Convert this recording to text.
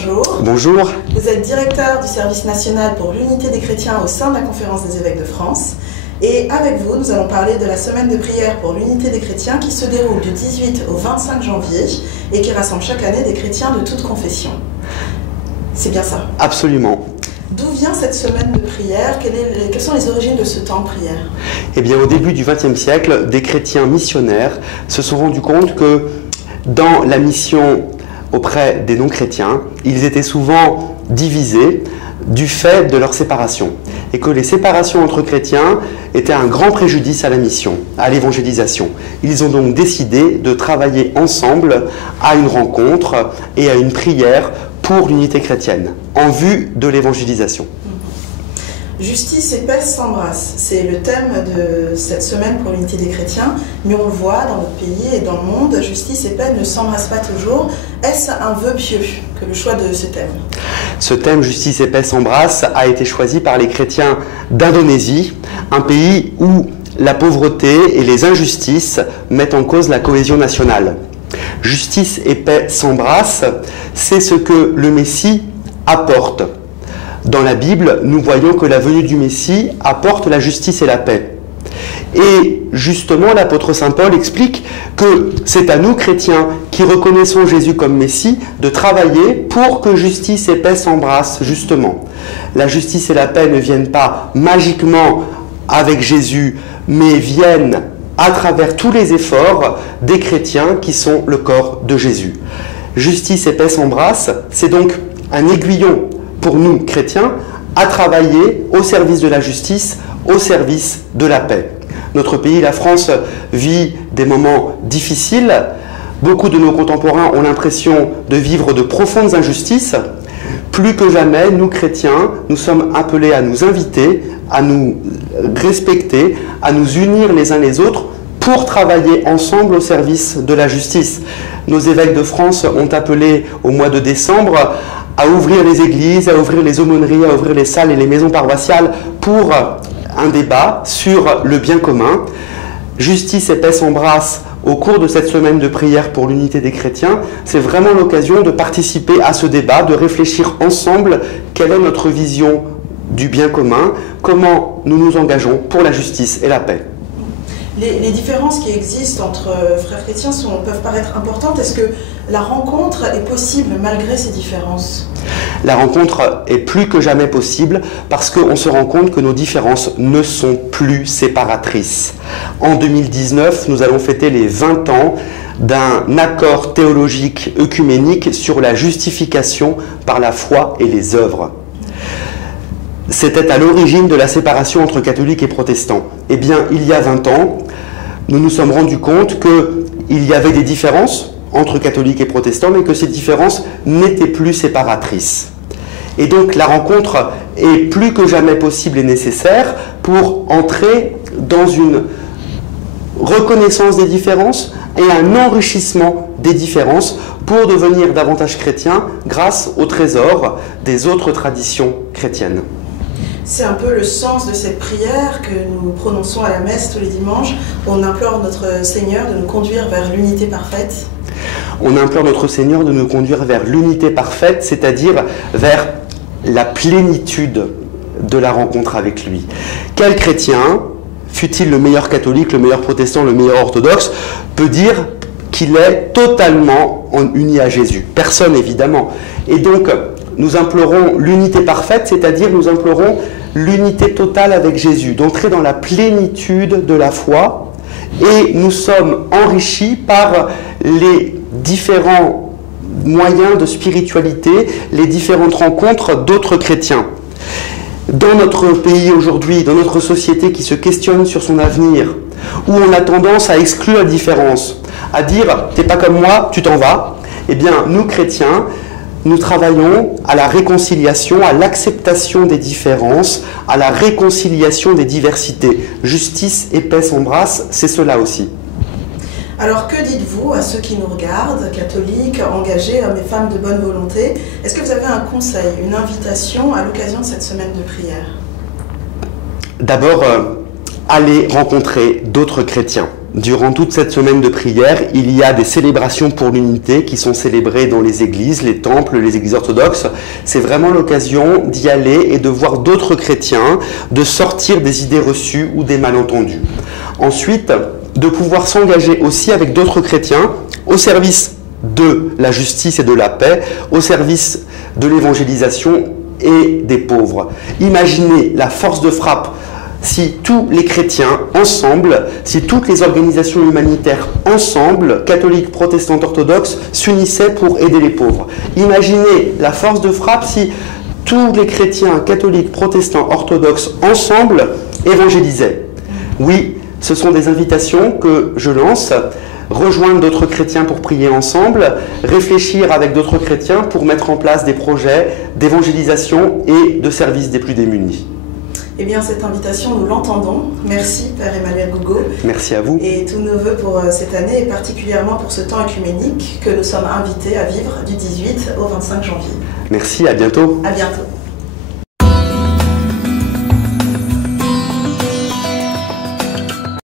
bonjour. Bonjour. Vous êtes directeur du service national pour l'unité des chrétiens au sein de la Conférence des évêques de France. Et avec vous, nous allons parler de la semaine de prière pour l'unité des chrétiens qui se déroule du 18 au 25 janvier et qui rassemble chaque année des chrétiens de toute confession. C'est bien ça? Absolument. D'où vient cette semaine de prière? Quelles sont les origines de ce temps de prière? Eh bien, au début du XXe siècle, des chrétiens missionnaires se sont rendus compte que dans la mission auprès des non-chrétiens, ils étaient souvent divisés du fait de leur séparation et que les séparations entre chrétiens étaient un grand préjudice à la mission, à l'évangélisation. Ils ont donc décidé de travailler ensemble à une rencontre et à une prière pour l'unité chrétienne en vue de l'évangélisation. Justice et paix s'embrassent, c'est le thème de cette semaine pour l'unité des chrétiens, mais on le voit dans notre pays et dans le monde, justice et paix ne s'embrassent pas toujours. Est-ce un vœu pieux que le choix de ce thème? Ce thème, justice et paix s'embrassent, a été choisi par les chrétiens d'Indonésie, un pays où la pauvreté et les injustices mettent en cause la cohésion nationale. Justice et paix s'embrassent, c'est ce que le Messie apporte. Dans la Bible, nous voyons que la venue du Messie apporte la justice et la paix. Et justement, l'apôtre Saint Paul explique que c'est à nous, chrétiens, qui reconnaissons Jésus comme Messie, de travailler pour que justice et paix s'embrassent, justement. La justice et la paix ne viennent pas magiquement avec Jésus, mais viennent à travers tous les efforts des chrétiens qui sont le corps de Jésus. Justice et paix s'embrassent, c'est donc un aiguillon pour nous, chrétiens, à travailler au service de la justice, au service de la paix. Notre pays, la France, vit des moments difficiles. Beaucoup de nos contemporains ont l'impression de vivre de profondes injustices. Plus que jamais, nous, chrétiens, nous sommes appelés à nous inviter, à nous respecter, à nous unir les uns les autres pour travailler ensemble au service de la justice. Nos évêques de France ont appelé au mois de décembre à ouvrir les églises, à ouvrir les aumôneries, à ouvrir les salles et les maisons paroissiales pour un débat sur le bien commun. Justice et paix s'embrassent au cours de cette semaine de prière pour l'unité des chrétiens. C'est vraiment l'occasion de participer à ce débat, de réfléchir ensemble quelle est notre vision du bien commun, comment nous nous engageons pour la justice et la paix. Les différences qui existent entre frères chrétiens peuvent paraître importantes. Est-ce que la rencontre est possible malgré ces différences? La rencontre est plus que jamais possible parce qu'on se rend compte que nos différences ne sont plus séparatrices. En 2019, nous allons fêter les 20 ans d'un accord théologique œcuménique sur la justification par la foi et les œuvres. C'était à l'origine de la séparation entre catholiques et protestants. Eh bien, il y a 20 ans, nous nous sommes rendus compte qu'il y avait des différences entre catholiques et protestants, mais que ces différences n'étaient plus séparatrices. Et donc, la rencontre est plus que jamais possible et nécessaire pour entrer dans une reconnaissance des différences et un enrichissement des différences pour devenir davantage chrétiens grâce au trésor des autres traditions chrétiennes. C'est un peu le sens de cette prière que nous prononçons à la messe tous les dimanches. On implore notre Seigneur de nous conduire vers l'unité parfaite. On implore notre Seigneur de nous conduire vers l'unité parfaite, c'est-à-dire vers la plénitude de la rencontre avec lui. Quel chrétien, fût-il le meilleur catholique, le meilleur protestant, le meilleur orthodoxe, peut dire qu'il est totalement uni à Jésus? Personne, évidemment. Et donc, nous implorons l'unité parfaite, c'est-à-dire nous implorons l'unité totale avec Jésus, d'entrer dans la plénitude de la foi, et nous sommes enrichis par les différents moyens de spiritualité, les différentes rencontres d'autres chrétiens. Dans notre pays aujourd'hui, dans notre société qui se questionne sur son avenir, où on a tendance à exclure la différence, à dire « t'es pas comme moi, tu t'en vas », eh bien, nous chrétiens, nous travaillons à la réconciliation, à l'acceptation des différences, à la réconciliation des diversités. Justice et paix s'embrassent, c'est cela aussi. Alors que dites-vous à ceux qui nous regardent, catholiques, engagés, hommes et femmes de bonne volonté? Est-ce que vous avez un conseil, une invitation à l'occasion de cette semaine de prière? D'abord, aller rencontrer d'autres chrétiens. Durant toute cette semaine de prière, il y a des célébrations pour l'unité qui sont célébrées dans les églises, les temples, les églises orthodoxes. C'est vraiment l'occasion d'y aller et de voir d'autres chrétiens, de sortir des idées reçues ou des malentendus. Ensuite, de pouvoir s'engager aussi avec d'autres chrétiens au service de la justice et de la paix, au service de l'évangélisation et des pauvres. Imaginez la force de frappe si tous les chrétiens ensemble, si toutes les organisations humanitaires ensemble, catholiques, protestantes, orthodoxes, s'unissaient pour aider les pauvres. Imaginez la force de frappe si tous les chrétiens, catholiques, protestants, orthodoxes ensemble évangélisaient. Oui, ce sont des invitations que je lance. Rejoindre d'autres chrétiens pour prier ensemble, réfléchir avec d'autres chrétiens pour mettre en place des projets d'évangélisation et de service des plus démunis. Eh bien, cette invitation, nous l'entendons. Merci, Père Emmanuel Gougo. Merci à vous. Et tous nos vœux pour cette année, et particulièrement pour ce temps œcuménique que nous sommes invités à vivre du 18 au 25 janvier. Merci, à bientôt. À bientôt.